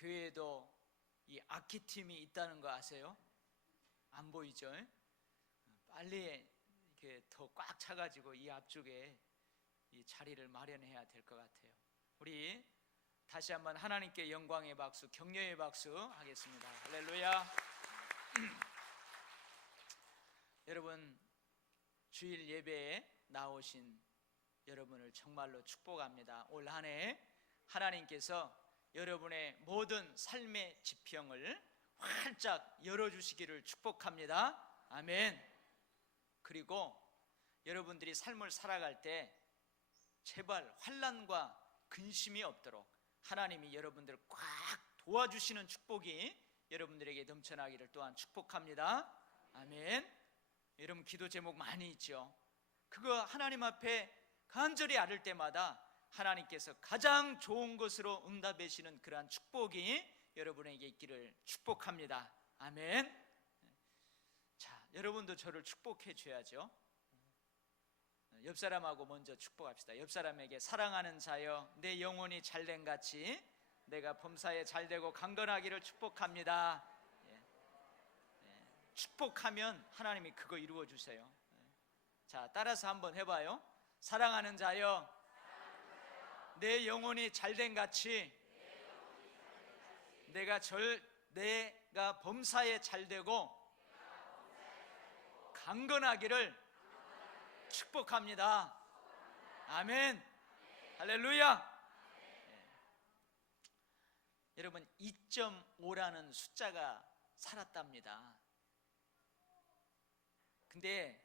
교회에도 이 악기팀이 있다는 거 아세요? 안 보이죠? 빨리 이렇게 더 꽉 차가지고 이 앞쪽에 이 자리를 마련해야 될 것 같아요. 우리 다시 한번 하나님께 영광의 박수, 격려의 박수 하겠습니다. 할렐루야. 여러분, 주일 예배에 나오신 여러분을 정말로 축복합니다. 올 한 해 하나님께서 여러분의 모든 삶의 지평을 활짝 열어주시기를 축복합니다. 아멘. 그리고 여러분들이 삶을 살아갈 때 제발 환난과 근심이 없도록 하나님이 여러분들을 꽉 도와주시는 축복이 여러분들에게 넘쳐나기를 또한 축복합니다. 아멘. 여러분 기도 제목 많이 있죠. 그거 하나님 앞에 간절히 아를 때마다 하나님께서 가장 좋은 것으로 응답하시는 그러한 축복이 여러분에게 있기를 축복합니다. 아멘. 자, 여러분도 저를 축복해 줘야죠. 옆 사람하고 먼저 축복합시다. 옆 사람에게 사랑하는 자여 내 영혼이 잘된 같이 내가 범사에 잘되고 강건하기를 축복합니다. 축복하면 하나님이 그거 이루어 주세요. 자, 따라서 한번 해봐요. 사랑하는 자여 내 영혼이 잘된 같이 내가 범사에 잘되고 강건하기를 축복합니다. 아멘. 할렐루야. 여러분 2.5라는 숫자가 살았답니다. 근데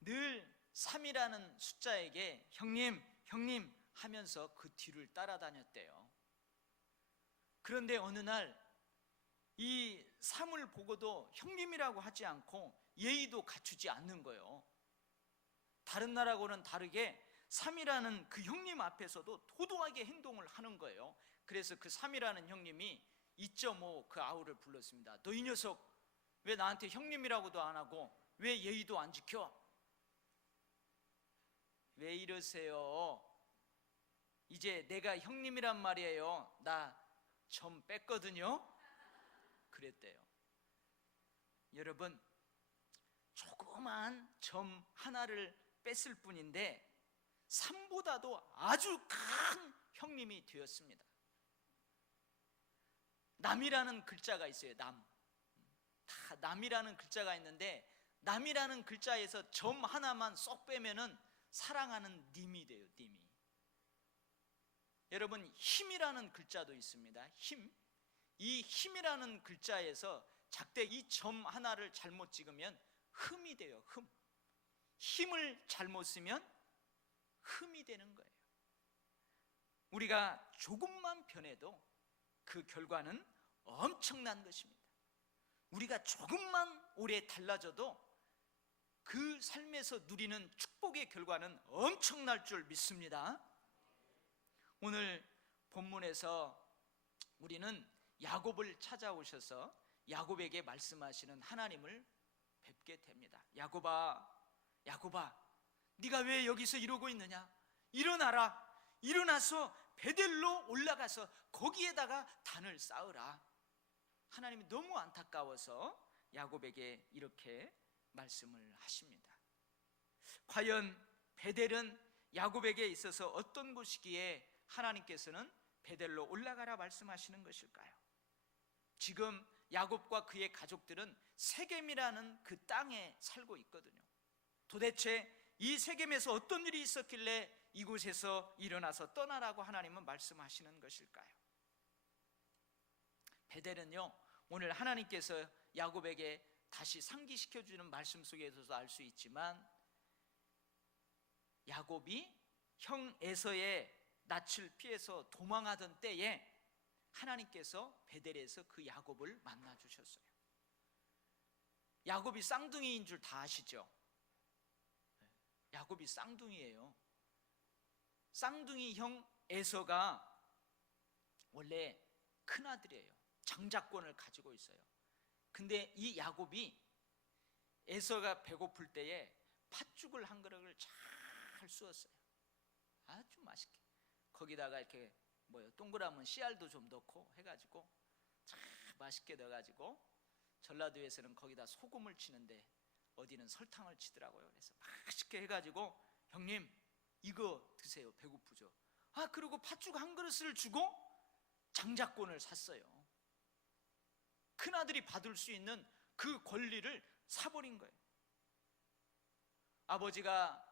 늘 3이라는 숫자에게 형님 하면서 그 뒤를 따라다녔대요. 그런데 어느 날 이 3을 보고도 형님이라고 하지 않고 예의도 갖추지 않는 거예요. 다른 나라하고는 다르게 3이라는 그 형님 앞에서도 도도하게 행동을 하는 거예요. 그래서 그 3이라는 형님이 2.5 그 아우를 불렀습니다. 너 이 녀석 왜 나한테 형님이라고도 안 하고 왜 예의도 안 지켜? 왜 이러세요? 이제 내가 형님이란 말이에요. 나 점 뺐거든요. 그랬대요. 여러분 조그만 점 하나를 뺐을 뿐인데 3보다도 아주 큰 형님이 되었습니다. 남이라는 글자가 있어요. 다 남이라는 글자가 있는데 남이라는 글자에서 점 하나만 쏙 빼면은 사랑하는 님이 돼요. 님이. 여러분 힘이라는 글자도 있습니다. 힘. 이 힘이라는 글자에서 작대 이 점 하나를 잘못 찍으면 흠이 돼요. 흠. 힘을 잘못 쓰면 흠이 되는 거예요. 우리가 조금만 변해도 그 결과는 엄청난 것입니다. 우리가 조금만 오래 달라져도 그 삶에서 누리는 축복의 결과는 엄청날 줄 믿습니다. 오늘 본문에서 우리는 야곱을 찾아오셔서 야곱에게 말씀하시는 하나님을 뵙게 됩니다. 야곱아, 네가 왜 여기서 이러고 있느냐? 일어나라. 일어나서 베델로 올라가서 거기에다가 단을 쌓으라. 하나님이 너무 안타까워서 야곱에게 이렇게 말씀을 하십니다. 과연 베델은 야곱에게 있어서 어떤 곳이기에 하나님께서는 베델로 올라가라 말씀하시는 것일까요? 지금 야곱과 그의 가족들은 세겜이라는 그 땅에 살고 있거든요. 도대체 이 세겜에서 어떤 일이 있었길래 이곳에서 일어나서 떠나라고 하나님은 말씀하시는 것일까요? 베델은요, 오늘 하나님께서 야곱에게 다시 상기시켜주는 말씀 속에서도 알 수 있지만 야곱이 형 에서의 낯을 피해서 도망하던 때에 하나님께서 베델에서 그 야곱을 만나 주셨어요. 야곱이 쌍둥이인 줄 다 아시죠? 야곱이 쌍둥이예요. 쌍둥이 형 에서가 원래 큰아들이에요. 장자권을 가지고 있어요. 근데 이 야곱이 에서가 배고플 때에 팥죽을 한 그릇을 잘 쑤었어요. 아주 맛있게. 거기다가 이렇게 동그라면 씨알도 좀 넣고 해가지고 참 맛있게 넣어가지고, 전라도에서는 거기다 소금을 치는데 어디는 설탕을 치더라고요. 그래서 맛있게 해가지고 형님 이거 드세요, 배고프죠? 그리고 팥죽 한 그릇을 주고 장자권을 샀어요. 큰아들이 받을 수 있는 그 권리를 사버린 거예요. 아버지가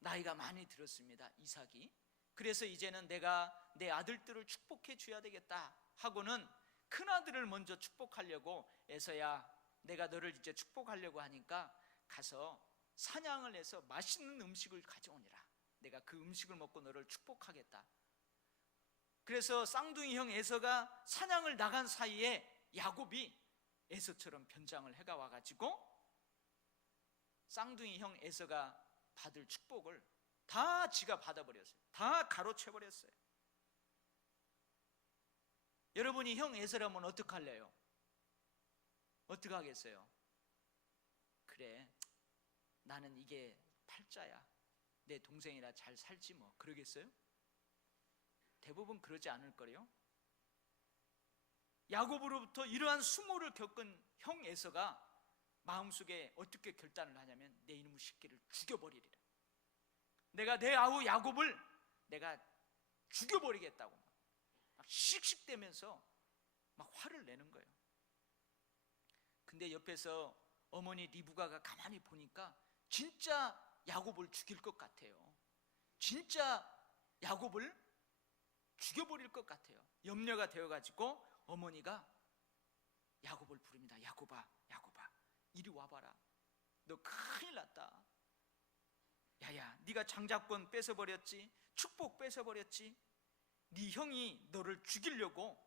나이가 많이 들었습니다, 이삭이. 그래서 이제는 내가 내 아들들을 축복해 줘야 되겠다 하고는 큰아들을 먼저 축복하려고, 에서야 내가 너를 이제 축복하려고 하니까 가서 사냥을 해서 맛있는 음식을 가져오니라, 내가 그 음식을 먹고 너를 축복하겠다. 그래서 쌍둥이 형 에서가 사냥을 나간 사이에 야곱이 에서처럼 변장을 해가 와가지고 쌍둥이 형 에서가 받을 축복을 다 지가 받아버렸어요. 다 가로채버렸어요. 여러분이 형 에서라면 어떡할래요? 어떡하겠어요? 그래, 나는 이게 팔자야, 내 동생이라 잘 살지 뭐, 그러겠어요? 대부분 그러지 않을 거래요. 야곱으로부터 이러한 수모를 겪은 형 에서가 마음속에 어떻게 결단을 하냐면, 내 이놈의 새끼를 죽여버리리라, 내가 내 아우 야곱을 내가 죽여버리겠다고 막 씩씩대면서 막 화를 내는 거예요. 근데 옆에서 어머니 리브가가 가만히 보니까 진짜 야곱을 죽일 것 같아요. 진짜 야곱을 죽여버릴 것 같아요. 염려가 되어가지고 어머니가 야곱을 부릅니다. 야곱아, 야곱아, 이리 와봐라. 너 큰일 났다. 야야, 네가 장자권 뺏어버렸지, 축복 뺏어버렸지. 네 형이 너를 죽이려고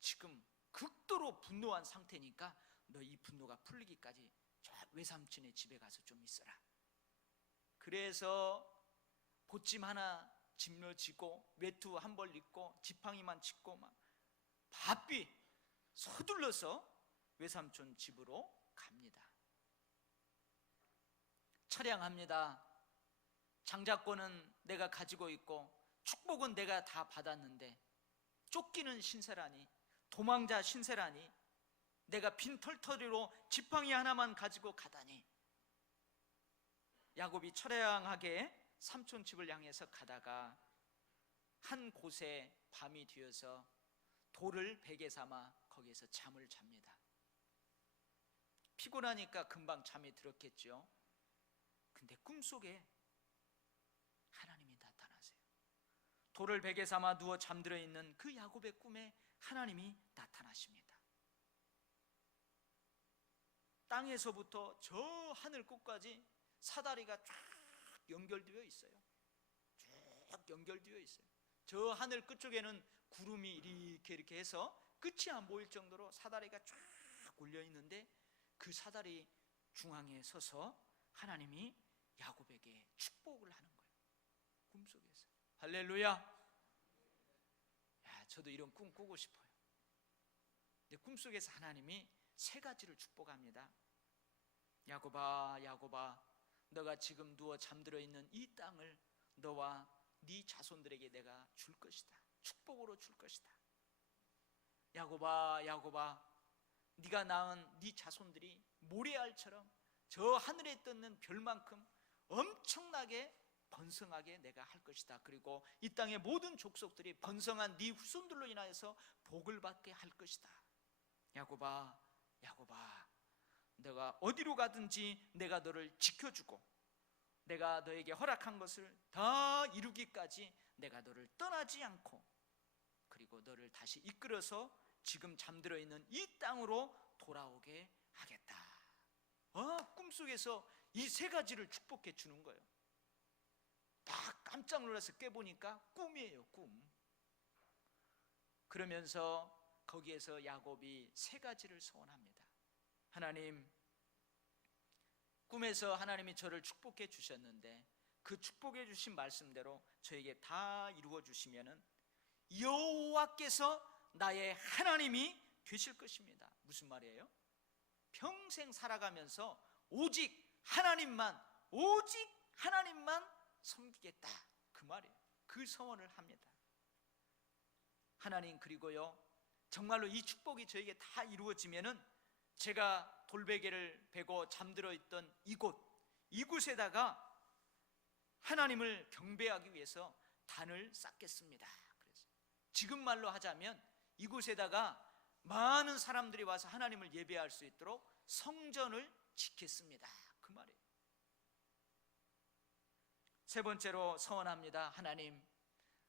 지금 극도로 분노한 상태니까 너 이 분노가 풀리기까지 저 외삼촌의 집에 가서 좀 있어라. 그래서 보찜 하나 짊어지고 외투 한 벌 입고 지팡이만 짚고 막 바삐 서둘러서 외삼촌 집으로 갑니다. 처량합니다. 장자권은 내가 가지고 있고 축복은 내가 다 받았는데 쫓기는 신세라니, 도망자 신세라니, 내가 빈털터리로 지팡이 하나만 가지고 가다니. 야곱이 처량하게 삼촌 집을 향해서 가다가 한 곳에 밤이 되어서 돌을 베개 삼아 거기에서 잠을 잡니다. 피곤하니까 금방 잠이 들었겠죠. 근데 꿈속에 하나님이 나타나세요. 돌을 베개 삼아 누워 잠들어 있는 그 야곱의 꿈에 하나님이 나타나십니다. 땅에서부터 저 하늘 끝까지 사다리가 쫙 연결되어 있어요. 쭉 연결되어 있어요. 저 하늘 끝쪽에는 구름이 이렇게 해서 끝이 안 보일 정도로 사다리가 쫙 올려 있는데, 그 사다리 중앙에 서서 하나님이 야곱에게 축복을 하는 거예요. 꿈속에서. 할렐루야. 야, 저도 이런 꿈 꾸고 싶어요. 근데 꿈속에서 하나님이 세 가지를 축복합니다. 야곱아, 야곱아, 너가 지금 누워 잠들어 있는 이 땅을 너와 네 자손들에게 내가 줄 것이다. 축복으로 줄 것이다. 야곱아, 야곱아, 네가 낳은 네 자손들이 모래알처럼 저 하늘에 떴는 별만큼 엄청나게 번성하게 내가 할 것이다. 그리고 이 땅의 모든 족속들이 번성한 네 후손들로 인하여서 복을 받게 할 것이다. 야곱아, 야곱아, 너가 어디로 가든지 내가 너를 지켜주고 내가 너에게 허락한 것을 다 이루기까지 내가 너를 떠나지 않고, 그리고 너를 다시 이끌어서 지금 잠들어 있는 이 땅으로 돌아오게 하겠다. 꿈속에서 이 세 가지를 축복해 주는 거예요. 딱 깜짝 놀라서 깨보니까 꿈이에요, 꿈. 그러면서 거기에서 야곱이 세 가지를 소원합니다. 하나님, 꿈에서 하나님이 저를 축복해 주셨는데 그 축복해 주신 말씀대로 저에게 다 이루어 주시면은 여호와께서 나의 하나님이 되실 것입니다. 무슨 말이에요? 평생 살아가면서 오직 하나님만 섬기겠다, 그 말이에요. 그 소원을 합니다. 하나님, 그리고요, 정말로 이 축복이 저에게 다 이루어지면은 제가 돌베개를 베고 잠들어 있던 이곳에다가 하나님을 경배하기 위해서 단을 쌓겠습니다. 그래서 지금 말로 하자면 이곳에다가 많은 사람들이 와서 하나님을 예배할 수 있도록 성전을 짓겠습니다, 그 말이에요. 세 번째로 서원합니다.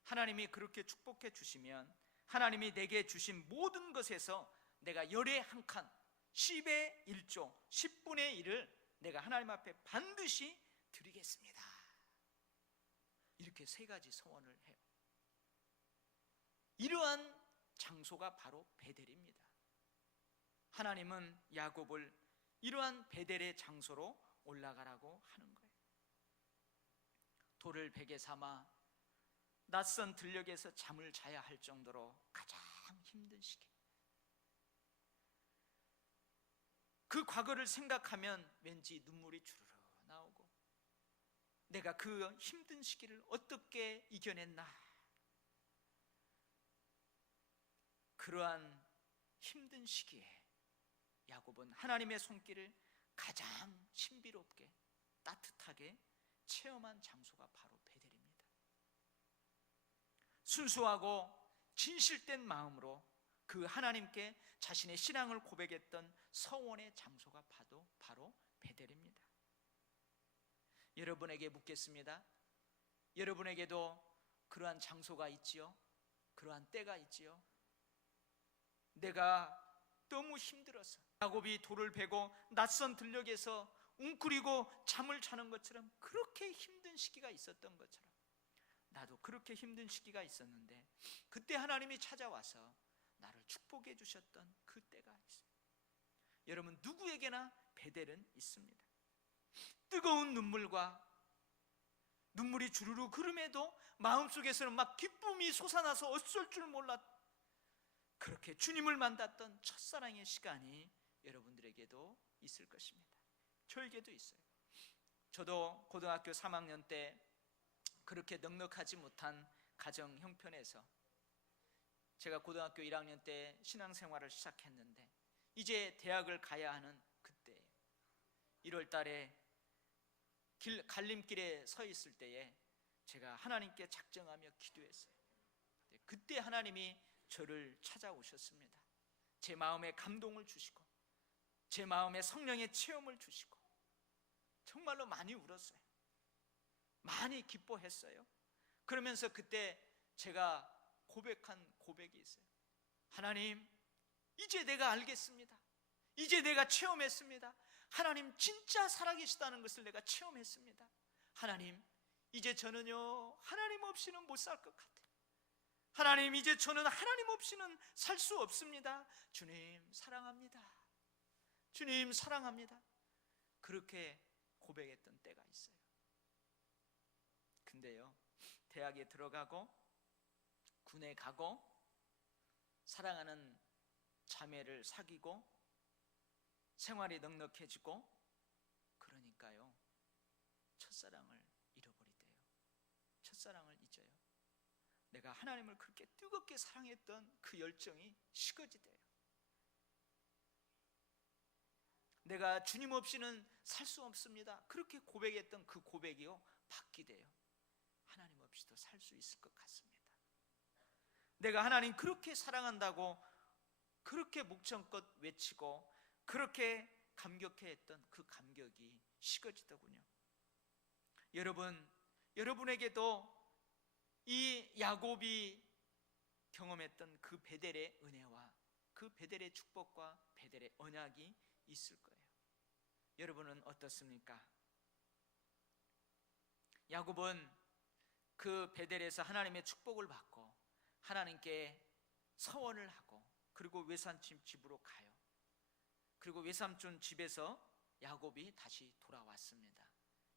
하나님이 그렇게 축복해 주시면 하나님이 내게 주신 모든 것에서 내가 열의 한 칸, 10의 1조, 10분의 1을 내가 하나님 앞에 반드시 드리겠습니다. 이렇게 세 가지 서원을 해요. 이러한 장소가 바로 베델입니다. 하나님은 야곱을 이러한 베델의 장소로 올라가라고 하는 거예요. 돌을 베개 삼아 낯선 들녘에서 잠을 자야 할 정도로 가장 힘든 시기, 그 과거를 생각하면 왠지 눈물이 주르르 나오고, 내가 그 힘든 시기를 어떻게 이겨냈나, 그러한 힘든 시기에 야곱은 하나님의 손길을 가장 신비롭게 따뜻하게 체험한 장소가 바로 베델입니다. 순수하고 진실된 마음으로 그 하나님께 자신의 신앙을 고백했던 서원의 장소가 바로 베델입니다. 여러분에게 묻겠습니다. 여러분에게도 그러한 장소가 있지요? 그러한 때가 있지요? 내가 너무 힘들어서 야곱이 돌을 베고 낯선 들녘에서 웅크리고 잠을 자는 것처럼, 그렇게 힘든 시기가 있었던 것처럼 나도 그렇게 힘든 시기가 있었는데 그때 하나님이 찾아와서 나를 축복해 주셨던 그 때가 있습니다. 여러분, 누구에게나 베델은 있습니다. 뜨거운 눈물이 주르르 흐름에도 마음속에서는 막 기쁨이 솟아나서 어쩔 줄 몰라 그렇게 주님을 만났던 첫사랑의 시간이 여러분들에게도 있을 것입니다. 저에게도 있어요. 저도 고등학교 3학년 때 그렇게 넉넉하지 못한 가정 형편에서 제가 고등학교 1학년 때 신앙생활을 시작했는데 이제 대학을 가야 하는 그때 1월 달에 갈림길에 서 있을 때에 제가 하나님께 작정하며 기도했어요. 그때 하나님이 저를 찾아오셨습니다. 제 마음에 감동을 주시고 제 마음에 성령의 체험을 주시고 정말로 많이 울었어요. 많이 기뻐했어요. 그러면서 그때 제가 고백한 고백이 있어요. 하나님, 이제 내가 알겠습니다. 이제 내가 체험했습니다. 하나님 진짜 살아계시다는 것을 내가 체험했습니다. 하나님, 이제 저는요 하나님 없이는 못 살 것 같아요. 하나님, 이제 저는 하나님 없이는 살 수 없습니다. 주님 사랑합니다. 주님 사랑합니다. 그렇게 고백했던 때가 있어요. 근데요, 대학에 들어가고 군에 가고 사랑하는 자매를 사귀고 생활이 넉넉해지고 그러니까요 첫사랑을 잃어버리대요. 첫사랑을 잊어요. 내가 하나님을 그렇게 뜨겁게 사랑했던 그 열정이 식어지대요. 내가 주님 없이는 살 수 없습니다. 그렇게 고백했던 그 고백이요 바뀌대요. 하나님 없이도 살 수 있을 것 같습니다. 내가 하나님 그렇게 사랑한다고 그렇게 목청껏 외치고 그렇게 감격해했던 그 감격이 식어지더군요. 여러분에게도 이 야곱이 경험했던 그 베델의 은혜와 그 베델의 축복과 베델의 언약이 있을 거예요. 여러분은 어떻습니까? 야곱은 그 베델에서 하나님의 축복을 받고 하나님께 서원을 하고 그리고 외삼촌 집으로 가요. 그리고 외삼촌 집에서 야곱이 다시 돌아왔습니다.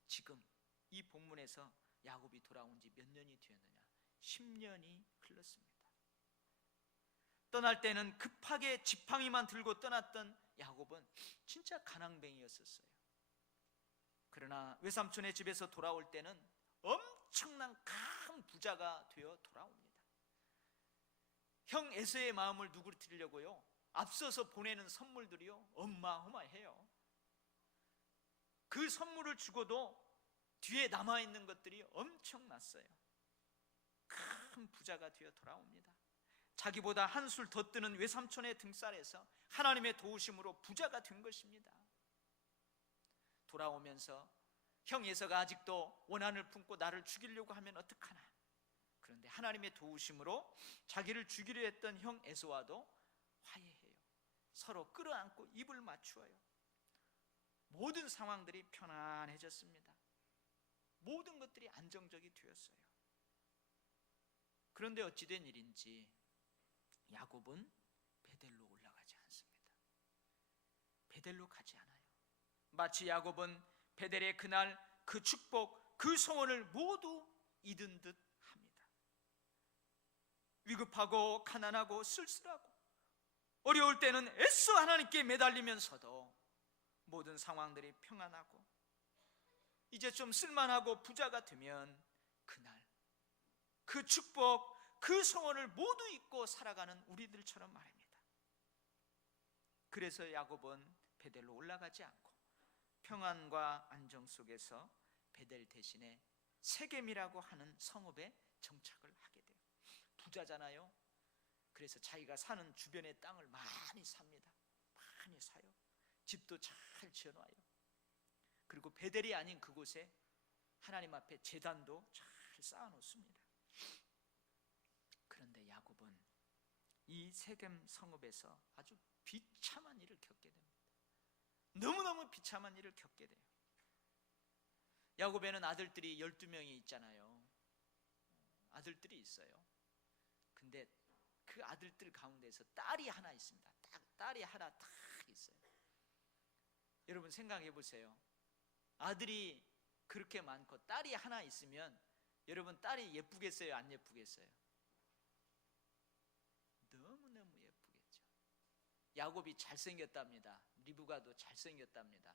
지금 이 본문에서 야곱이 돌아온 지 몇 년이 되었느냐? 10년이 흘렀습니다. 떠날 때는 급하게 지팡이만 들고 떠났던 야곱은 진짜 가난뱅이였었어요. 그러나 외삼촌의 집에서 돌아올 때는 엄청난 큰 부자가 되어 돌아옵니다. 형 에서의 마음을 누그러뜨리려고요, 앞서서 보내는 선물들이요 어마어마해요. 그 선물을 주고도 뒤에 남아있는 것들이 엄청났어요. 큰 부자가 되어 돌아옵니다. 자기보다 한술 더 뜨는 외삼촌의 등살에서 하나님의 도우심으로 부자가 된 것입니다. 돌아오면서 형 에서가 아직도 원한을 품고 나를 죽이려고 하면 어떡하나. 그런데 하나님의 도우심으로 자기를 죽이려 했던 형 에서와도 화해해요. 서로 끌어안고 입을 맞추어요. 모든 상황들이 편안해졌습니다. 모든 것들이 안정적이 되었어요. 그런데 어찌된 일인지 야곱은 베델로 올라가지 않습니다. 베델로 가지 않아요. 마치 야곱은 베델의 그날 그 축복, 그 소원을 모두 잊은 듯 합니다. 위급하고 가난하고 쓸쓸하고 어려울 때는 애써 하나님께 매달리면서도 모든 상황들이 평안하고 이제 좀 쓸만하고 부자가 되면 그날 그 축복, 그 소원을 모두 잊고 살아가는 우리들처럼 말입니다. 그래서 야곱은 베델로 올라가지 않고 평안과 안정 속에서 베델 대신에 세겜이라고 하는 성읍에 정착을 하게 돼요. 부자잖아요. 그래서 자기가 사는 주변의 땅을 많이 삽니다. 많이 사요. 집도 잘 지어놔요. 그리고 베델이 아닌 그곳에 하나님 앞에 제단도 잘 쌓아놓습니다. 그런데 야곱은 이 세겜 성읍에서 아주 비참한 일을 겪게 됩니다. 너무너무 비참한 일을 겪게 돼요. 야곱에는 아들들이 12명이 있잖아요. 아들들이 있어요. 근데 그 아들들 가운데서 딸이 하나 있습니다. 딸이 하나 딱 있어요. 여러분 생각해 보세요. 아들이 그렇게 많고 딸이 하나 있으면 여러분 딸이 예쁘겠어요? 안 예쁘겠어요? 너무너무 예쁘겠죠. 야곱이 잘생겼답니다. 리브가도 잘생겼답니다.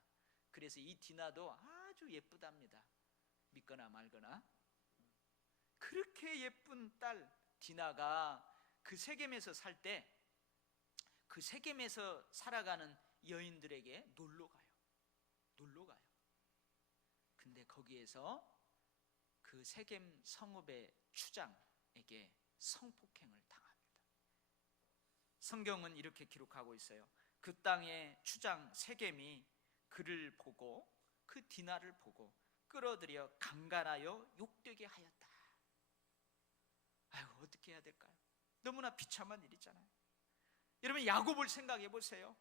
그래서 이 디나도 아주 예쁘답니다. 믿거나 말거나. 그렇게 예쁜 딸 디나가 그 세겜에서 살 때 그 세겜에서 살아가는 여인들에게 놀러 가요. 근데 거기에서 그 세겜 성읍의 추장에게 성폭행을 당합니다. 성경은 이렇게 기록하고 있어요. 그 땅의 추장 세겜이 그를 보고 그 디나를 보고 끌어들여 강간하여 욕되게 하였다. 아이고, 어떻게 해야 될까요? 너무나 비참한 일이잖아요. 여러분 야곱을 생각해 보세요.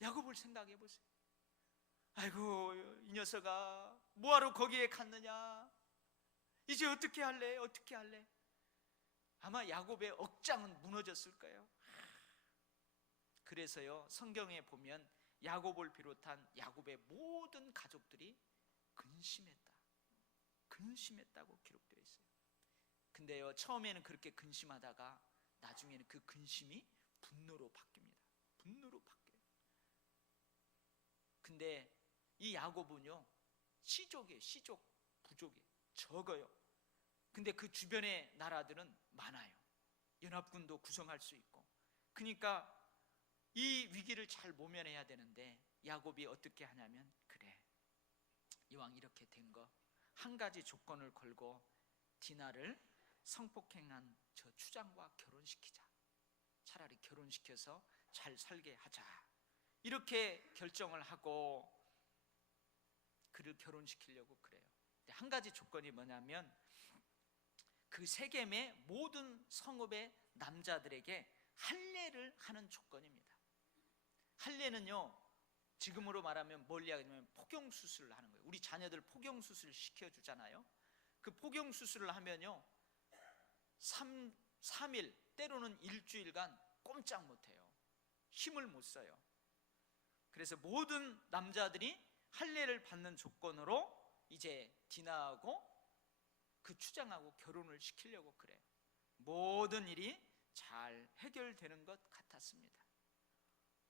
야곱을 생각해 보세요. 아이고, 이 녀석아 뭐하러 거기에 갔느냐. 이제 어떻게 할래? 어떻게 할래? 아마 야곱의 억장은 무너졌을 거예요. 그래서요 성경에 보면 야곱을 비롯한 야곱의 모든 가족들이 근심했다고 기록되어 있어요. 근데요 처음에는 그렇게 근심하다가 나중에는 그 근심이 분노로 바뀝니다. 분노로 바뀌어요. 근데 이 야곱은요 시족 부족이에요. 적어요. 근데 그 주변의 나라들은 많아요. 연합군도 구성할 수 있고. 그러니까 이 위기를 잘 모면해야 되는데 야곱이 어떻게 하냐면, 그래 이왕 이렇게 된 거 한 가지 조건을 걸고 디나를 성폭행한 저 추장과 결혼시키자. 차라리 결혼시켜서 잘 살게 하자. 이렇게 결정을 하고 그를 결혼시키려고 그래요. 근데 한 가지 조건이 뭐냐면 그 세겜의 모든 성읍의 남자들에게 할례를 하는 조건입니다. 할례는요 지금으로 말하면 뭘 이야기하냐면 포경수술을 하는 거예요. 우리 자녀들 포경수술 시켜주잖아요. 그 포경수술을 하면요 3일 때로는 일주일간 꼼짝 못해요. 힘을 못 써요. 그래서 모든 남자들이 할례를 받는 조건으로 이제 디나하고 그 추장하고 결혼을 시키려고 그래요. 모든 일이 잘 해결되는 것 같았습니다.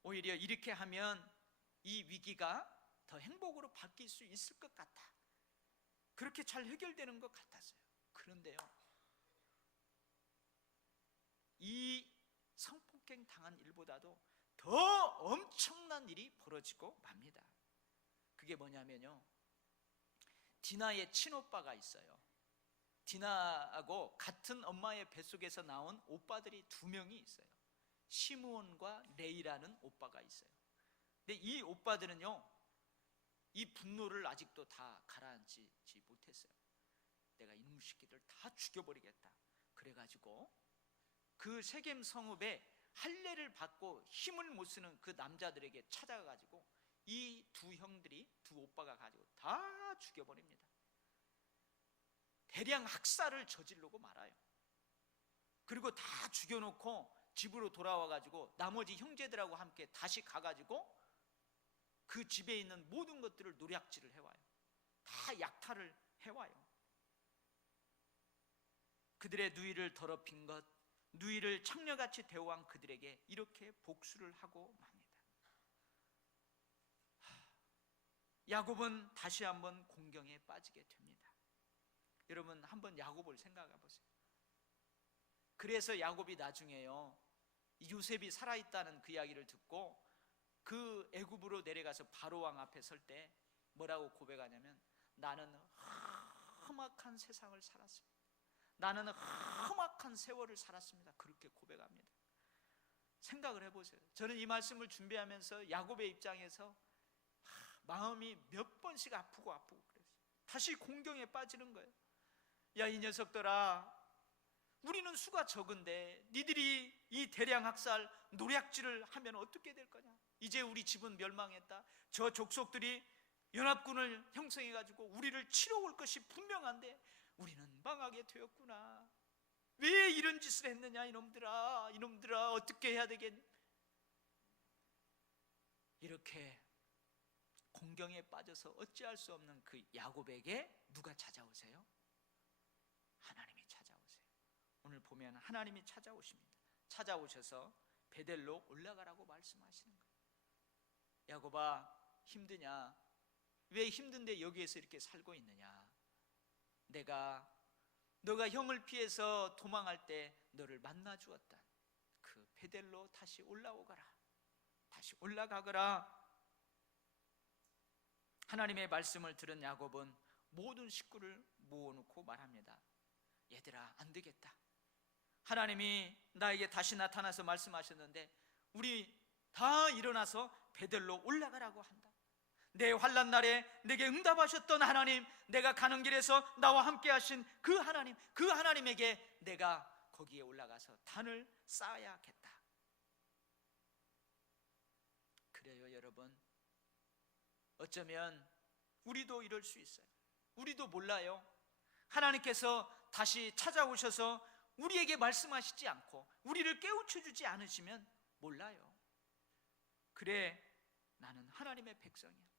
오히려 이렇게 하면 이 위기가 더 행복으로 바뀔 수 있을 것 같아. 그렇게 잘 해결되는 것 같았어요. 그런데요 이 성폭행 당한 일보다도 더 엄청난 일이 벌어지고 맙니다. 그게 뭐냐면요, 디나의 친오빠가 있어요. 디나하고 같은 엄마의 뱃속에서 나온 오빠들이 두 명이 있어요. 시므온과 레이라는 오빠가 있어요. 근데 이 오빠들은요, 이 분노를 아직도 다 가라앉히지 못했어요. 내가 이놈 새끼들 다 죽여버리겠다. 그래가지고 그 세겜 성읍에 할례를 받고 힘을 못 쓰는 그 남자들에게 찾아가가지고 이 두 형들이, 두 오빠가 가지고 다 죽여버립니다. 대량 학살을 저지르고 말아요. 그리고 다 죽여놓고 집으로 돌아와가지고 나머지 형제들하고 함께 다시 가가지고 그 집에 있는 모든 것들을 노략질을 해와요. 다 약탈을 해와요. 그들의 누이를 더럽힌 것, 누이를 창녀같이 대우한 그들에게 이렇게 복수를 하고 맙니다. 야곱은 다시 한번 공경에 빠지게 됩니다. 여러분, 한번 야곱을 생각해 보세요. 그래서 야곱이 나중에요, 요셉이 살아있다는 그 이야기를 듣고 그 애굽으로 내려가서 바로왕 앞에 설 때 뭐라고 고백하냐면, 나는 험악한 세상을 살았습니다. 나는 험악한 세월을 살았습니다. 그렇게 고백합니다. 생각을 해보세요. 저는 이 말씀을 준비하면서 야곱의 입장에서 마음이 몇 번씩 아프고 그랬어요. 다시 공경에 빠지는 거예요. 야, 이 녀석들아, 우리는 수가 적은데 니들이 이 대량 학살 노략질을 하면 어떻게 될 거냐? 이제 우리 집은 멸망했다. 저 족속들이 연합군을 형성해가지고 우리를 치러 올 것이 분명한데 우리는 망하게 되었구나. 왜 이런 짓을 했느냐, 이놈들아 어떻게 해야 되겠니? 이렇게 공경에 빠져서 어찌할 수 없는 그 야곱에게 누가 찾아오세요? 하나님이 찾아오세요. 오늘 보면 하나님이 찾아오십니다. 찾아오셔서 베델로 올라가라고 말씀하시는 거예요. 야곱아, 힘드냐? 왜 힘든데 여기에서 이렇게 살고 있느냐? 너가 형을 피해서 도망할 때 너를 만나 주었다. 그 베델로 다시 올라오거라. 다시 올라가거라. 하나님의 말씀을 들은 야곱은 모든 식구를 모아놓고 말합니다. 얘들아, 안 되겠다. 하나님이 나에게 다시 나타나서 말씀하셨는데 우리 다 일어나서 베델로 올라가라고 한다. 내 환난 날에 내게 응답하셨던 하나님, 내가 가는 길에서 나와 함께 하신 그 하나님, 그 하나님에게 내가 거기에 올라가서 단을 쌓아야겠다. 그래요, 여러분. 어쩌면 우리도 이럴 수 있어요. 우리도 몰라요. 하나님께서 다시 찾아오셔서 우리에게 말씀하시지 않고 우리를 깨우쳐주지 않으시면 몰라요. 그래, 나는 하나님의 백성이야.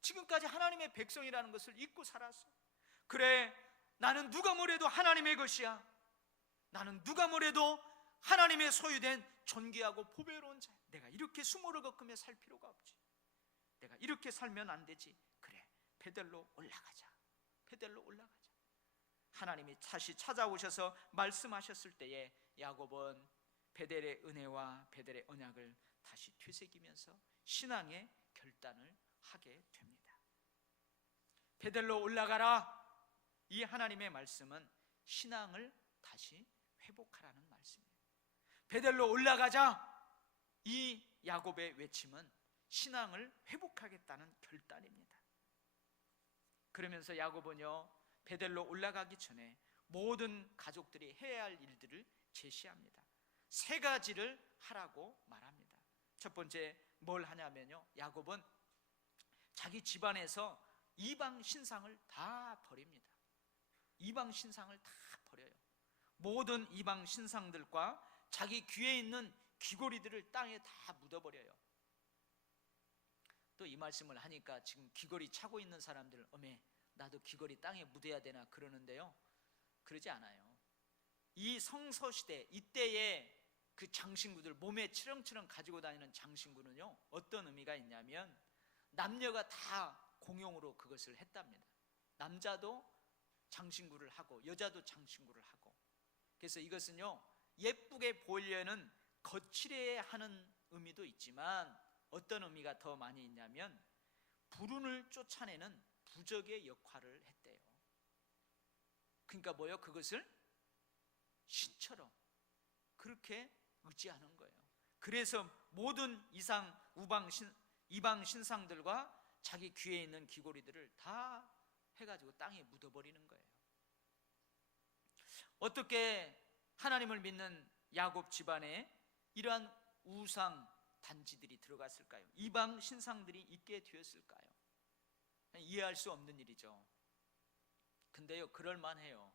지금까지 하나님의 백성이라는 것을 잊고 살았어. 그래, 나는 누가 뭐래도 하나님의 것이야. 나는 누가 뭐래도 하나님의 소유된 존귀하고 보배로운 자야. 내가 이렇게 수모를 겪으며 살 필요가 없지. 내가 이렇게 살면 안 되지. 그래, 베델로 올라가자. 베델로 올라가자. 하나님이 다시 찾아오셔서 말씀하셨을 때에 야곱은 베델의 은혜와 베델의 언약을 다시 되새기면서 신앙의 결단을 하게 됩니다. 베델로 올라가라. 이 하나님의 말씀은 신앙을 다시 회복하라는 말씀이에요. 베델로 올라가자. 이 야곱의 외침은 신앙을 회복하겠다는 결단입니다. 그러면서 야곱은요, 베델로 올라가기 전에 모든 가족들이 해야 할 일들을 제시합니다. 세 가지를 하라고 말합니다. 첫 번째, 뭘 하냐면요, 야곱은 자기 집안에서 이방 신상을 다 버립니다. 이방 신상을 다 버려요. 모든 이방 신상들과 자기 귀에 있는 귀고리들을 땅에 다 묻어버려요. 또 이 말씀을 하니까 지금 귀걸이 차고 있는 사람들, 어메, 나도 귀걸이 땅에 묻어야 되나 그러는데요, 그러지 않아요. 이 성서시대, 이때의 그 장신구들, 몸에 치렁치렁 가지고 다니는 장신구는요, 어떤 의미가 있냐면 남녀가 다 공용으로 그것을 했답니다. 남자도 장신구를 하고 여자도 장신구를 하고. 그래서 이것은요, 예쁘게 보이려는 거칠어야 하는 의미도 있지만 어떤 의미가 더 많이 있냐면 불운을 쫓아내는 부적의 역할을 했대요. 그러니까 뭐예요? 그것을 신처럼 그렇게 의지하는 거예요. 그래서 모든 이방 신상들과 자기 귀에 있는 귀고리들을 다 해가지고 땅에 묻어버리는 거예요. 어떻게 하나님을 믿는 야곱 집안에 이러한 우상 단지들이 들어갔을까요? 이방 신상들이 있게 되었을까요? 이해할 수 없는 일이죠. 근데요, 그럴만해요.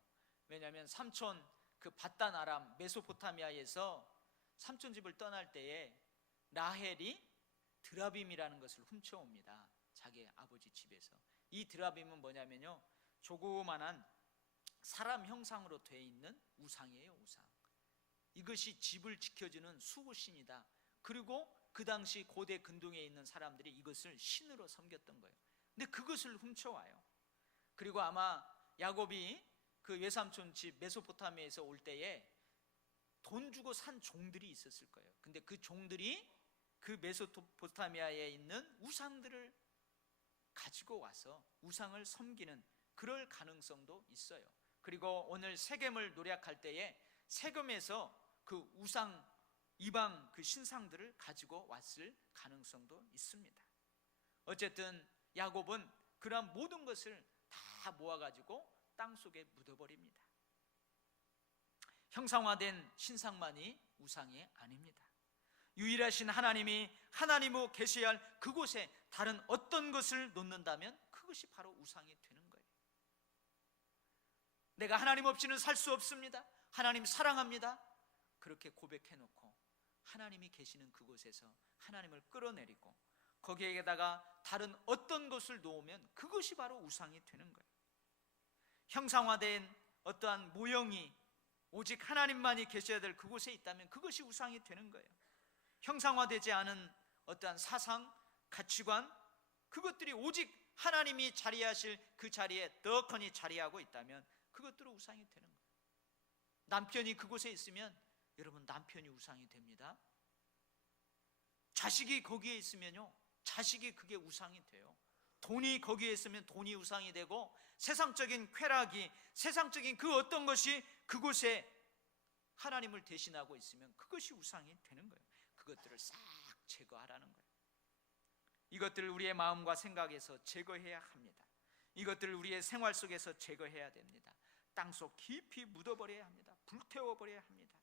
왜냐하면 삼촌 그 밧단 아람 메소포타미아에서 삼촌 집을 떠날 때에 라헬이 드라빔이라는 것을 훔쳐옵니다. 자기 아버지 집에서. 이 드라빔은 뭐냐면요, 조그만한 사람 형상으로 되어 있는 우상이에요. 우상. 이것이 집을 지켜주는 수호신이다. 그리고 그 당시 고대 근동에 있는 사람들이 이것을 신으로 섬겼던 거예요. 근데 그것을 훔쳐와요. 그리고 아마 야곱이 그 외삼촌 집 메소포타미아에서 올 때에 돈 주고 산 종들이 있었을 거예요. 근데 그 종들이 그 메소포타미아에 있는 우상들을 가지고 와서 우상을 섬기는 그럴 가능성도 있어요. 그리고 오늘 세겜을 노략할 때에 세겜에서 그 우상 이방 그 신상들을 가지고 왔을 가능성도 있습니다. 어쨌든 야곱은 그러한 모든 것을 다 모아가지고 땅속에 묻어버립니다. 형상화된 신상만이 우상이 아닙니다. 유일하신 하나님이 하나님으로 계셔야 할 그곳에 다른 어떤 것을 놓는다면 그것이 바로 우상이 되는 거예요. 내가 하나님 없이는 살 수 없습니다. 하나님 사랑합니다. 그렇게 고백해놓고 하나님이 계시는 그곳에서 하나님을 끌어내리고 거기에다가 다른 어떤 것을 놓으면 그것이 바로 우상이 되는 거예요. 형상화된 어떠한 모형이 오직 하나님만이 계셔야 될 그곳에 있다면 그것이 우상이 되는 거예요. 형상화되지 않은 어떠한 사상, 가치관, 그것들이 오직 하나님이 자리하실 그 자리에 떡하니 자리하고 있다면 그것들은 우상이 되는 거예요. 남편이 그곳에 있으면 여러분 남편이 우상이 됩니다. 자식이 거기에 있으면요, 자식이 그게 우상이 돼요. 돈이 거기에 있으면 돈이 우상이 되고 세상적인 쾌락이, 세상적인 그 어떤 것이 그곳에 하나님을 대신하고 있으면 그것이 우상이 되는 거예요. 그것들을 싹 제거하라는 거예요. 이것들을 우리의 마음과 생각에서 제거해야 합니다. 이것들을 우리의 생활 속에서 제거해야 됩니다. 땅속 깊이 묻어버려야 합니다. 불태워버려야 합니다.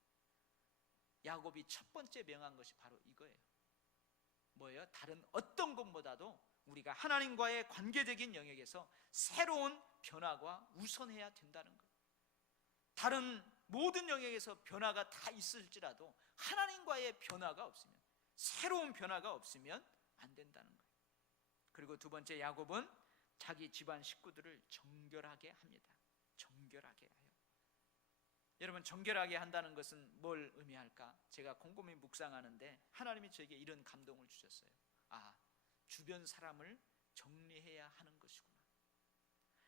야곱이 첫 번째 명한 것이 바로 이거예요. 뭐예요? 다른 어떤 것보다도 우리가 하나님과의 관계적인 영역에서 새로운 변화가 우선해야 된다는 거예요. 다른 모든 영역에서 변화가 다 있을지라도 하나님과의 변화가 없으면, 새로운 변화가 없으면 안 된다는 거예요. 그리고 두 번째, 야곱은 자기 집안 식구들을 정결하게 합니다. 정결하게 해요. 여러분, 정결하게 한다는 것은 뭘 의미할까? 제가 곰곰이 묵상하는데 하나님이 저에게 이런 감동을 주셨어요. 아, 주변 사람을 정리해야 하는 것이구나.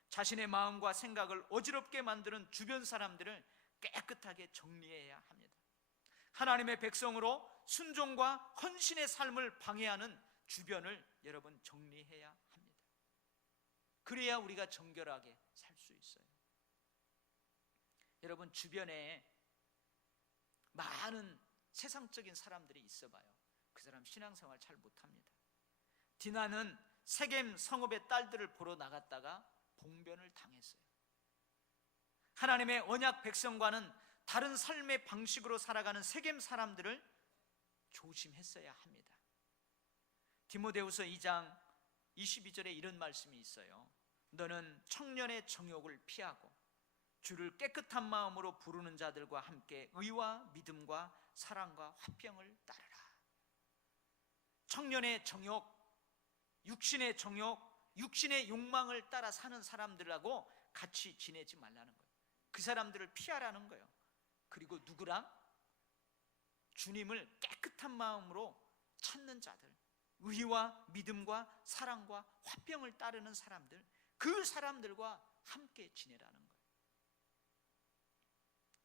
자신의 마음과 생각을 어지럽게 만드는 주변 사람들을 깨끗하게 정리해야 합니다. 하나님의 백성으로 순종과 헌신의 삶을 방해하는 주변을 여러분 정리해야 합니다. 그래야 우리가 정결하게 살 수 있어요. 여러분, 주변에 많은 세상적인 사람들이 있어봐요. 그 사람 신앙생활 잘 못합니다. 디나는 세겜 성읍의 딸들을 보러 나갔다가 봉변을 당했어요. 하나님의 언약 백성과는 다른 삶의 방식으로 살아가는 세겜 사람들을 조심했어야 합니다. 디모데후서 2장 22절에 이런 말씀이 있어요. 너는 청년의 정욕을 피하고 주를 깨끗한 마음으로 부르는 자들과 함께 의와 믿음과 사랑과 화평을 따르라. 청년의 정욕, 육신의 정욕, 육신의 욕망을 따라 사는 사람들하고 같이 지내지 말라는 거예요. 그 사람들을 피하라는 거예요. 그리고 누구랑? 주님을 깨끗한 마음으로 찾는 자들, 의와 믿음과 사랑과 화평을 따르는 사람들, 그 사람들과 함께 지내라는 거예요.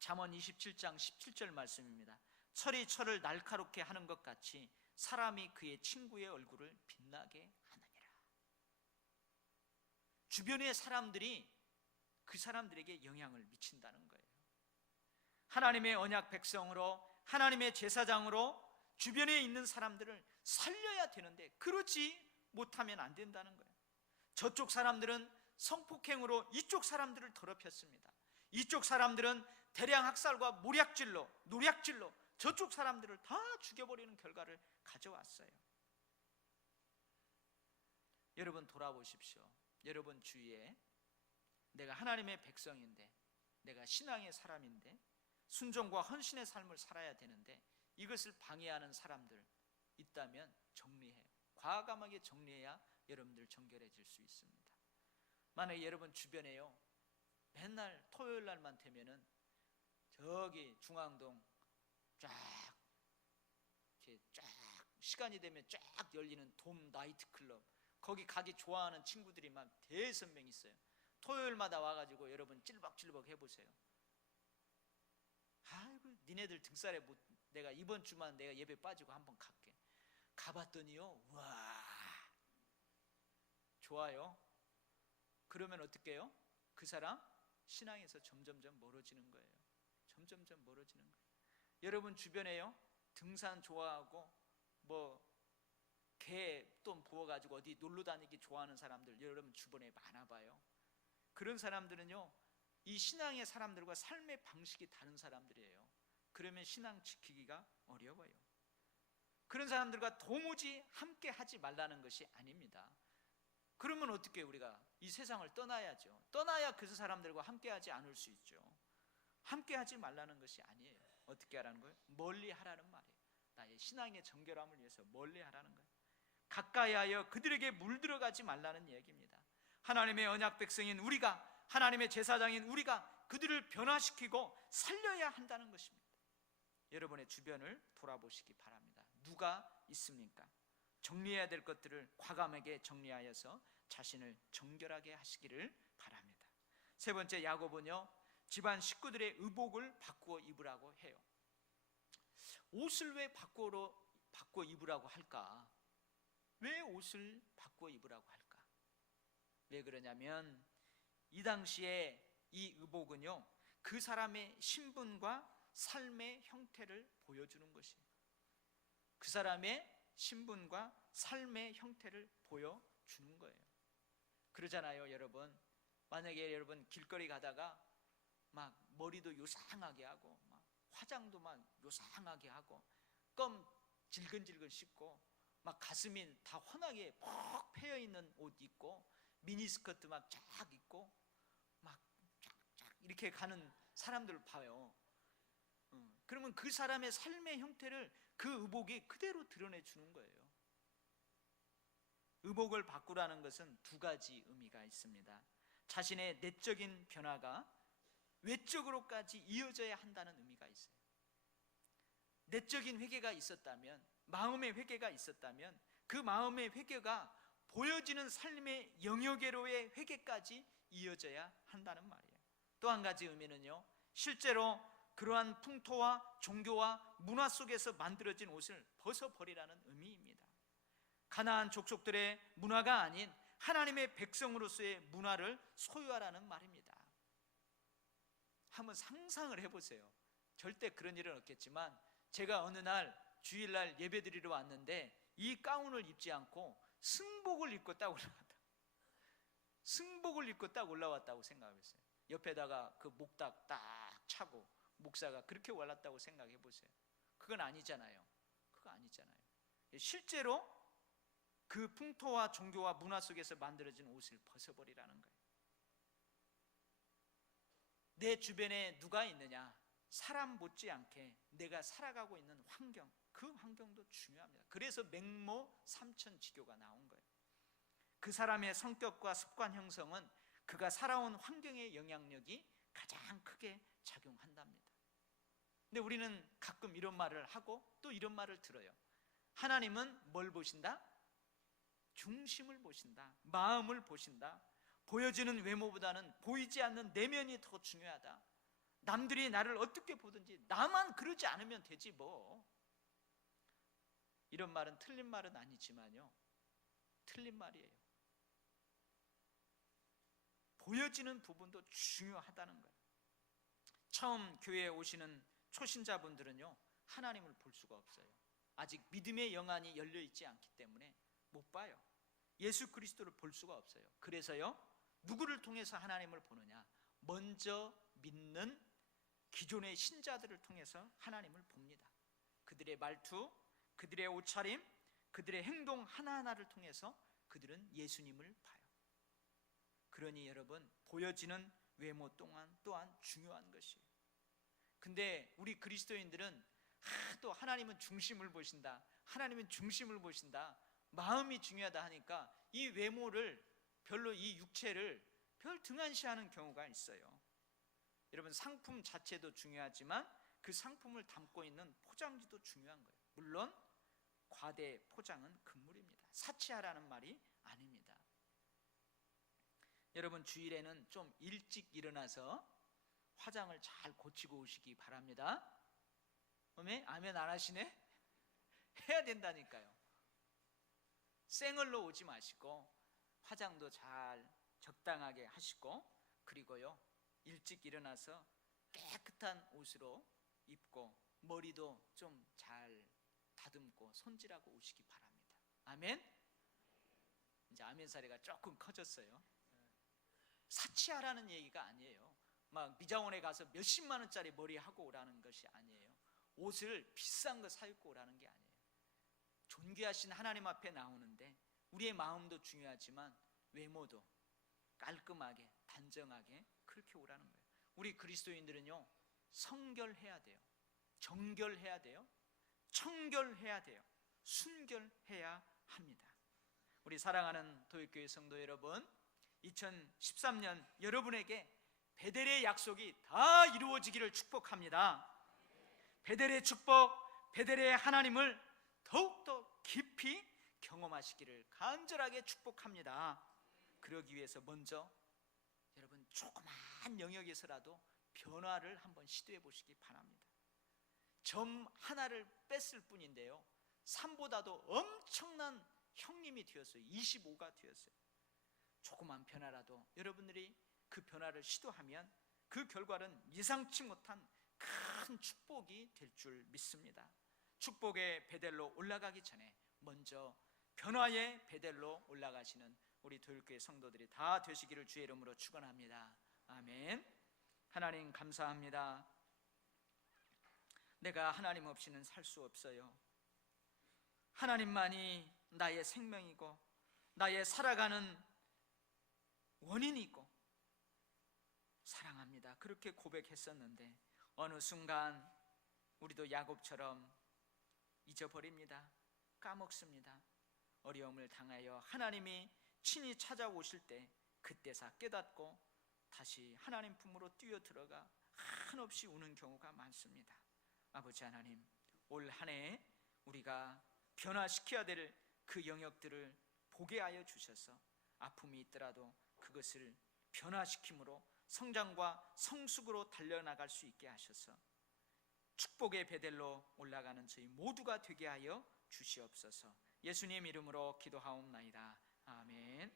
잠언 27장 17절 말씀입니다. 철이 철을 날카롭게 하는 것 같이 사람이 그의 친구의 얼굴을 빛나게 하느니라. 주변의 사람들이 그 사람들에게 영향을 미친다는 거예요. 하나님의 언약 백성으로, 하나님의 제사장으로 주변에 있는 사람들을 살려야 되는데 그렇지 못하면 안 된다는 거예요. 저쪽 사람들은 성폭행으로 이쪽 사람들을 더럽혔습니다. 이쪽 사람들은 대량 학살과 모략질로, 노략질로 저쪽 사람들을 다 죽여버리는 결과를 가져왔어요. 여러분 돌아보십시오. 여러분 주위에 내가 하나님의 백성인데, 내가 신앙의 사람인데 순종과 헌신의 삶을 살아야 되는데 이것을 방해하는 사람들 있다면 정리해요. 과감하게 정리해야 여러분들 정결해질 수 있습니다. 만약에 여러분 주변에요, 맨날 토요일 날만 되면은 저기 중앙동 쫙 이렇게 쫙 시간이 되면 쫙 열리는 돔 나이트클럽, 거기 가기 좋아하는 친구들이 막 대여섯 명 있어요. 토요일마다 와가지고 여러분 찔벅찔벅 해보세요. 아이고 니네들 등살에 못, 내가 이번 주만 내가 예배 빠지고 한번 갈게. 가봤더니요, 와 좋아요. 그러면 어떻게 해요? 그 사람 신앙에서 점점점 멀어지는 거예요. 점점점 멀어지는 거예요. 여러분 주변에요, 등산 좋아하고 뭐 개돈 부어가지고 어디 놀러 다니기 좋아하는 사람들 여러분 주변에 많아 봐요. 그런 사람들은요, 이 신앙의 사람들과 삶의 방식이 다른 사람들이에요. 그러면 신앙 지키기가 어려워요. 그런 사람들과 도무지 함께 하지 말라는 것이 아닙니다. 그러면 어떻게 우리가 이 세상을 떠나야죠. 떠나야 그 사람들과 함께 하지 않을 수 있죠. 함께 하지 말라는 것이 아니에요. 어떻게 하라는 거예요? 멀리 하라는 말이에요. 나의 신앙의 정결함을 위해서 멀리 하라는 거예요. 가까이 하여 그들에게 물들어가지 말라는 얘기입니다. 하나님의 언약 백성인 우리가, 하나님의 제사장인 우리가 그들을 변화시키고 살려야 한다는 것입니다. 여러분의 주변을 돌아보시기 바랍니다. 누가 있습니까? 정리해야 될 것들을 과감하게 정리하여서 자신을 정결하게 하시기를 바랍니다. 세 번째, 야고보는요, 집안 식구들의 의복을 바꾸어 입으라고 해요. 옷을 왜 바꾸어 입으라고 할까? 왜 옷을 바꾸어 입으라고 할까? 왜 그러냐면 이 당시에 이 의복은요, 그 사람의 신분과 삶의 형태를 보여주는 것이에요. 그 사람의 신분과 삶의 형태를 보여주는 거예요. 그러잖아요, 여러분. 만약에 여러분 길거리 가다가 막 머리도 요상하게 하고 막 화장도 막 요상하게 하고 껌 질근질근 씹고 막 가슴이 다 환하게 퍽 패여 있는 옷 입고 미니스커트 막 쫙 입고 막 쫙쫙 이렇게 가는 사람들을 봐요. 그러면 그 사람의 삶의 형태를 그 의복이 그대로 드러내 주는 거예요. 의복을 바꾸라는 것은 두 가지 의미가 있습니다. 자신의 내적인 변화가 외적으로까지 이어져야 한다는 의미가 있어요. 내적인 회개가 있었다면, 마음의 회개가 있었다면 그 마음의 회개가 보여지는 삶의 영역으로의 회개까지 이어져야 한다는 말이에요. 또 한 가지 의미는요, 실제로 그러한 풍토와 종교와 문화 속에서 만들어진 옷을 벗어버리라는 의미입니다. 가나안 족속들의 문화가 아닌 하나님의 백성으로서의 문화를 소유하라는 말입니다. 한번 상상을 해보세요. 절대 그런 일은 없겠지만 제가 어느 날 주일날 예배드리러 왔는데 이 가운을 입지 않고 승복을 입고 딱 올라왔다. 승복을 입고 딱 올라왔다고 생각했어요. 옆에다가 그 목닥 딱 차고 목사가 그렇게 올랐다고 생각해 보세요. 그건 아니잖아요. 그거 아니잖아요. 실제로 그 풍토와 종교와 문화 속에서 만들어진 옷을 벗어버리라는 거예요. 내 주변에 누가 있느냐, 사람 못지않게 내가 살아가고 있는 환경, 그 환경도 중요합니다. 그래서 맹모 삼천지교가 나온 거예요. 그 사람의 성격과 습관 형성은 그가 살아온 환경의 영향력이 가장 크게 작용한답니다. 근데 우리는 가끔 이런 말을 하고 또 이런 말을 들어요. 하나님은 뭘 보신다? 중심을 보신다. 마음을 보신다. 보여지는 외모보다는 보이지 않는 내면이 더 중요하다. 남들이 나를 어떻게 보든지 나만 그러지 않으면 되지 뭐. 이런 말은 틀린 말은 아니지만요, 틀린 말이에요. 보여지는 부분도 중요하다는 거예요. 처음 교회에 오시는 초신자분들은요, 하나님을 볼 수가 없어요. 아직 믿음의 영안이 열려있지 않기 때문에 못 봐요. 예수 그리스도를 볼 수가 없어요. 그래서요, 누구를 통해서 하나님을 보느냐? 먼저 믿는 기존의 신자들을 통해서 하나님을 봅니다. 그들의 말투, 그들의 옷차림, 그들의 행동 하나하나를 통해서 그들은 예수님을 봐요. 그러니 여러분, 보여지는 외모 또한 중요한 것이에요. 근데 우리 그리스도인들은 또 하나님은 중심을 보신다, 하나님은 중심을 보신다, 마음이 중요하다 하니까 이 외모를 별로, 이 육체를 별 등한시하는 경우가 있어요. 여러분, 상품 자체도 중요하지만 그 상품을 담고 있는 포장지도 중요한 거예요. 물론 과대 포장은 금물입니다. 사치하라는 말이 아닙니다. 여러분, 주일에는 좀 일찍 일어나서 화장을 잘 고치고 오시기 바랍니다. 아멘 안 하시네? 해야 된다니까요. 생얼로 오지 마시고 화장도 잘 적당하게 하시고, 그리고요, 일찍 일어나서 깨끗한 옷으로 입고 머리도 좀 잘 다듬고 손질하고 오시기 바랍니다. 아멘? 이제 아멘 사례가 조금 커졌어요. 사치하라는 얘기가 아니에요. 막 미장원에 가서 몇십만 원짜리 머리 하고 오라는 것이 아니에요. 옷을 비싼 거 사입고 오라는 게 아니에요. 존귀하신 하나님 앞에 나오는데 우리의 마음도 중요하지만 외모도 깔끔하게 단정하게 그렇게 오라는 거예요. 우리 그리스도인들은요, 성결해야 돼요. 정결해야 돼요. 청결해야 돼요. 순결해야 합니다. 우리 사랑하는 도입교회 성도 여러분, 2013년 여러분에게 베델의 약속이 다 이루어지기를 축복합니다. 베델의 축복, 베델의 하나님을 더욱더 깊이 경험하시기를 간절하게 축복합니다. 그러기 위해서 먼저 여러분, 조그만 영역에서라도 변화를 한번 시도해 보시기 바랍니다. 점 하나를 뺐을 뿐인데요, 3보다도 엄청난 형님이 되었어요. 25가 되었어요. 조그만 변화라도 여러분들이 그 변화를 시도하면 그 결과는 예상치 못한 큰 축복이 될 줄 믿습니다. 축복의 베델로 올라가기 전에 먼저 변화의 베델로 올라가시는 우리 도율교회 성도들이 다 되시기를 주의 이름으로 축원합니다. 아멘. 하나님 감사합니다. 내가 하나님 없이는 살 수 없어요. 하나님만이 나의 생명이고 나의 살아가는 원인이고 사랑합니다. 그렇게 고백했었는데 어느 순간 우리도 야곱처럼 잊어버립니다. 까먹습니다. 어려움을 당하여 하나님이 친히 찾아오실 때 그때서 깨닫고 다시 하나님 품으로 뛰어들어가 한없이 우는 경우가 많습니다. 아버지 하나님, 올 한 해 우리가 변화시켜야 될 그 영역들을 보게 하여 주셔서 아픔이 있더라도 그것을 변화시킴으로 성장과 성숙으로 달려나갈 수 있게 하셔서 축복의 베델로 올라가는 저희 모두가 되게 하여 주시옵소서. 예수님 이름으로 기도하옵나이다. 아멘.